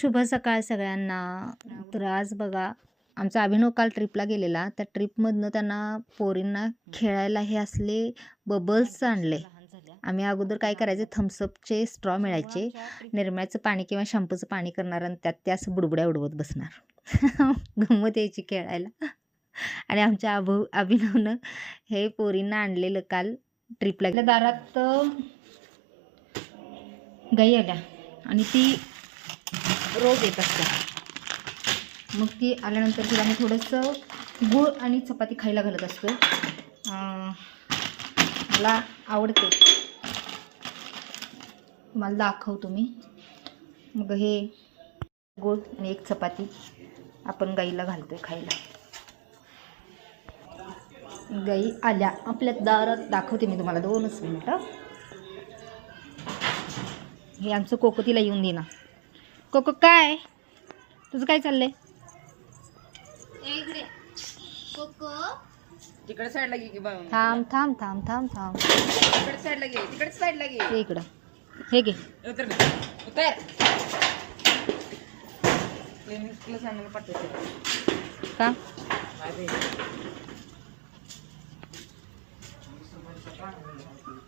शुभ सकाळ सगळ्यांना. तर आज बघा आमचा अभिनव काल ट्रिपला गेलेला. त्या ट्रिपमधनं त्यांना पोरींना खेळायला हे असले बबल्स आणले. आम्ही अगोदर काय करायचे? थम्सअपचे स्ट्रॉ मिळायचे. निरम्याचं पाणी किंवा शॅम्पूचं पाणी करणार आणि त्यात त्या असं बुडबुड्या उडवत बसणार. गंमत यायची खेळायला. आणि आमच्या अभु अभिनवनं हे पोरींना आणलेलं काल ट्रिपला दारात गाई आल्या. आणि ती रोज येत असतात. मग ती आल्यानंतर तिला मी थोडंसं गूळ आणि चपाती खायला घालत असतो मला आवडते. तुम्हाला दाखवतो मी. मग हे गूळ आणि एक चपाती आपण गाईला घालतोय खायला. गाई आल्या. आपल्या दारात दाखवते मी तुम्हाला दोनच मिनटं. हे आमचं कोकतीला येऊन देणार. कोको काय? तुझं काय चाललंय? तिकडे साईडला घे की. थांब थांब थांब थांब थांब. तिकडे साईडला घे. तिकडे साईडला घे. हे इकडं. हे घे. उतर ना. उतर. क्लिनिकला सांगायला पाठवते. का?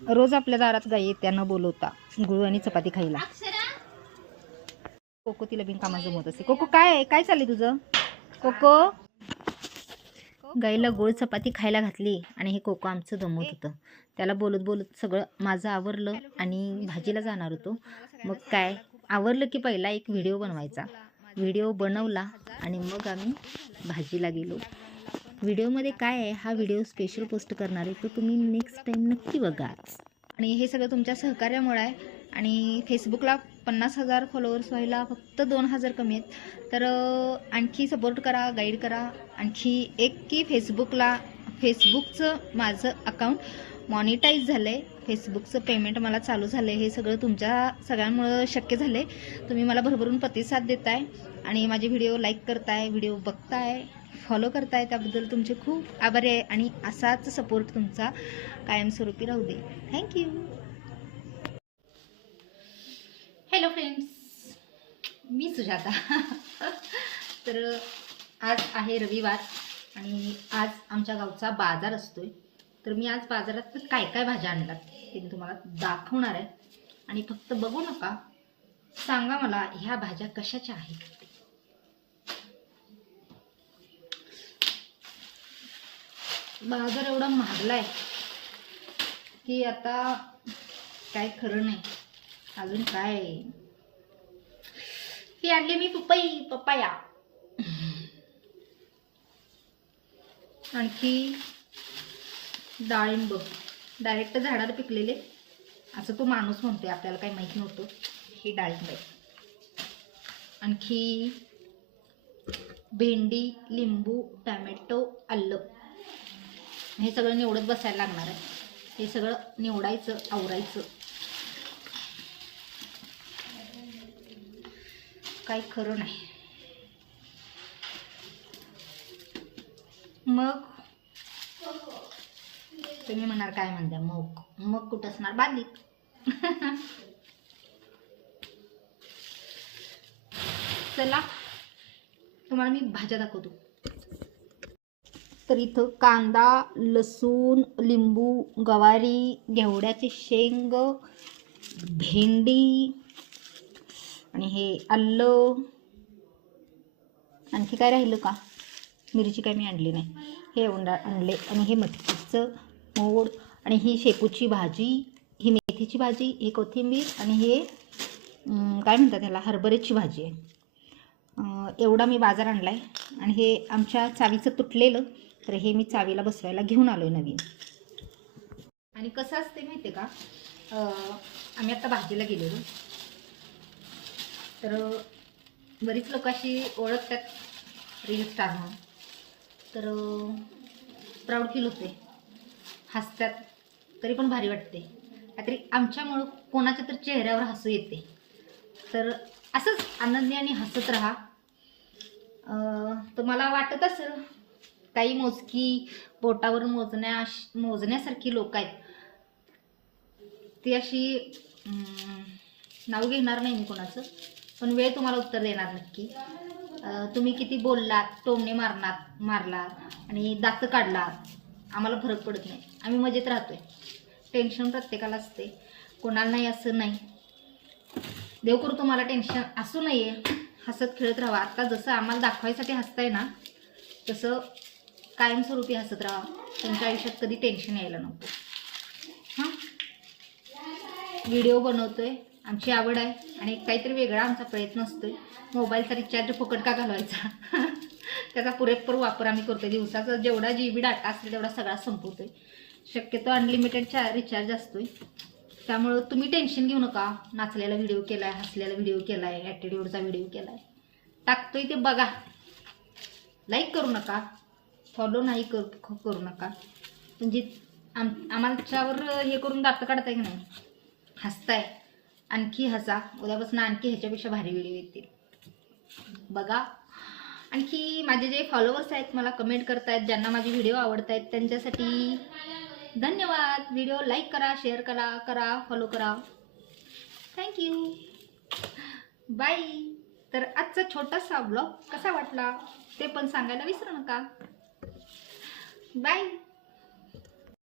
रोज आपल्या दारात गाई येत्या न बोलवता. गुळ आणि चपाती खायला. कोको तिला बिन कामा जमवत असते. कोको काय आहे? काय चाललंय तुझं? कोको? गाईला गोळ चपाती खायला घातली आणि हे कोको आमचं दमवत होतं. त्याला बोलत बोलत सगळं माझं आवरलं आणि भाजीला जाणार होतो. मग काय? आवरलं की पहिला एक व्हिडिओ बनवायचा. व्हिडिओ बनवला आणि मग आम्ही भाजीला गेलो. व्हिडिओमध्ये काय आहे? हा व्हिडिओ स्पेशल पोस्ट करणार आहे. तो तुम्ही नेक्स्ट टाईम नक्की बघा. आणि हे सगळं तुमच्या सहकार्यामुळे आहे. आणि फेसबुकला पन्नास हजार फॉलोअर्स व्हायला फक्त दोन हजार कमी आहेत. तर आणखी सपोर्ट करा गाईड करा. आणखी एक की फेसबुकला फेसबुकचं माझं अकाउंट मॉनिटाईज झालं आहे फेसबुकचं पेमेंट मला चालू झालं आहे हे सगळं तुमच्या सगळ्यांमुळं शक्य झालं आहे तुम्ही मला भरभरून प्रतिसाद देताय आणि माझे व्हिडिओ लाईक करताय व्हिडिओ बघताय फॉलो करताय. त्याबद्दल तुमचे खूप आभारी आहे आणि असाच सपोर्ट तुमचा कायमस्वरूपी राहू दे. Thank you hello friends. मी सुजाता. तर आज आहे रविवार आणि आज आमच्या गावचा बाजार असतोय. तर मी आज बाजारात काय काय भाज्या आणल्यात ते मी तुम्हाला दाखवणार आहे. आणि फक्त बघू नका सांगा मला ह्या भाज्या कशाच्या आहेत? बाजार एवढा महागला आहे की आता काय खरं नाही. अजून काय? हे आणली मी पपई पपाया. आणखी डाळिंब. डायरेक्ट झाडाला पिकलेले. असं तो माणूस म्हणतोय आपल्याला काही माहीत नव्हतं. हे डाळिंब आहे. आणखी भेंडी लिंबू टॅमॅटो आलं. हे सगळं निवडत बसायला लागणार आहे. हे सगळं निवडायचं आवरायचं. काही खरं नाही. मग? तुम्ही म्हणणार काय म्हणते? मग. मग कुठं असणार? बांधित चला तुम्हाला मी भाज्या दाखवतो. तर इथं कांदा लसूण लिंबू गवारी घेवड्याचे शेंग भेंडी हे आलं आणखी काय राहिलं का? मिरची काय मी आणली नाही. हे उंडा आणले आणि हे मटकीचं मोड आणि ही शेपूची भाजी ही मेथीची भाजी ही कोथिंबीर आणि हे काय म्हणतात त्याला? हरभऱ्याची भाजी आहे. एवढा मी बाजार आणला आहे आणि हे आमच्या चावीचं तुटलेलं तर हे मी चावीला बसवायला घेऊन आलो आहे नवीन. आणि कसं असते माहिती आहे का आम्ही आत्ता भाजीला गेलेलो. तर बरीच लोक अशी ओळखतात रील स्टार म्हणून तर प्राऊड फील होते. हसतात तरी पण भारी वाटते. काहीतरी आमच्यामुळं कोणाच्या तर चेहऱ्यावर हसू येते. तर असंच आनंदी आणि हसत राहा. तर तुम्हाला वाटत असेल काही मोजकी बोटावर मोजण्या मोजण्यासारखी लोक आहेत. ती अशी नाव घेणार नाही मी कोणाचं. पण वेळ तुम्हाला उत्तर देणार नक्की. तुम्ही किती बोललात टोमणे मारणार मारलात आणि दात काढलात आम्हाला फरक पडत नाही. आम्ही मजेत राहतोय. टेन्शन प्रत्येकाला असते. कोणाला नाही असं नाही. देव करू तुम्हाला टेन्शन असू नये. हसत खेळत राहा. आता जसं आम्हाला दाखवायसाठी हसताय ना तसं कायमस्वरूपी हसत राहा. तुमच्या आयुष्यात कधी टेन्शन यायला नको. हां? व्हिडिओ बनवतोय. आमची आवड आहे. आणि काहीतरी वेगळा आमचा प्रयत्न असतोय. मोबाईलचा रिचार्ज फुकट का घालवायचा? त्याचा पुरेपूर वापर आम्ही करतोय. दिवसाचा जेवढा जी बी डाटा असेल तेवढा सगळा संपवतोय. शक्यतो अनलिमिटेडचा रिचार्ज असतोय. त्यामुळं तुम्ही टेन्शन घेऊ नका. नाचलेला व्हिडिओ केलाय हसलेला व्हिडिओ केलाय ॲटिट्यूडचा व्हिडिओ केलाय. टाकतोय ते बघा. लाईक करू नका. फॉलो नाही कर करू नका. म्हणजे आम आम्हाच्यावर हे करून दात काढताय की नाही? हसताय. आणखी हसा. उद्यापासून आणखी ह्याच्यापेक्षा भारी व्हिडिओ येतील. बघा. आणखी माझे जे फॉलोअर्स आहेत मला कमेंट करतायत ज्यांना माझे व्हिडिओ आवडत आहेत त्यांच्यासाठी धन्यवाद. व्हिडिओ लाईक करा शेअर करा करा फॉलो करा. थँक्यू बाय तर आजचा छोटासा ब्लॉग कसा वाटला ते पण सांगायला विसरू नका. बाय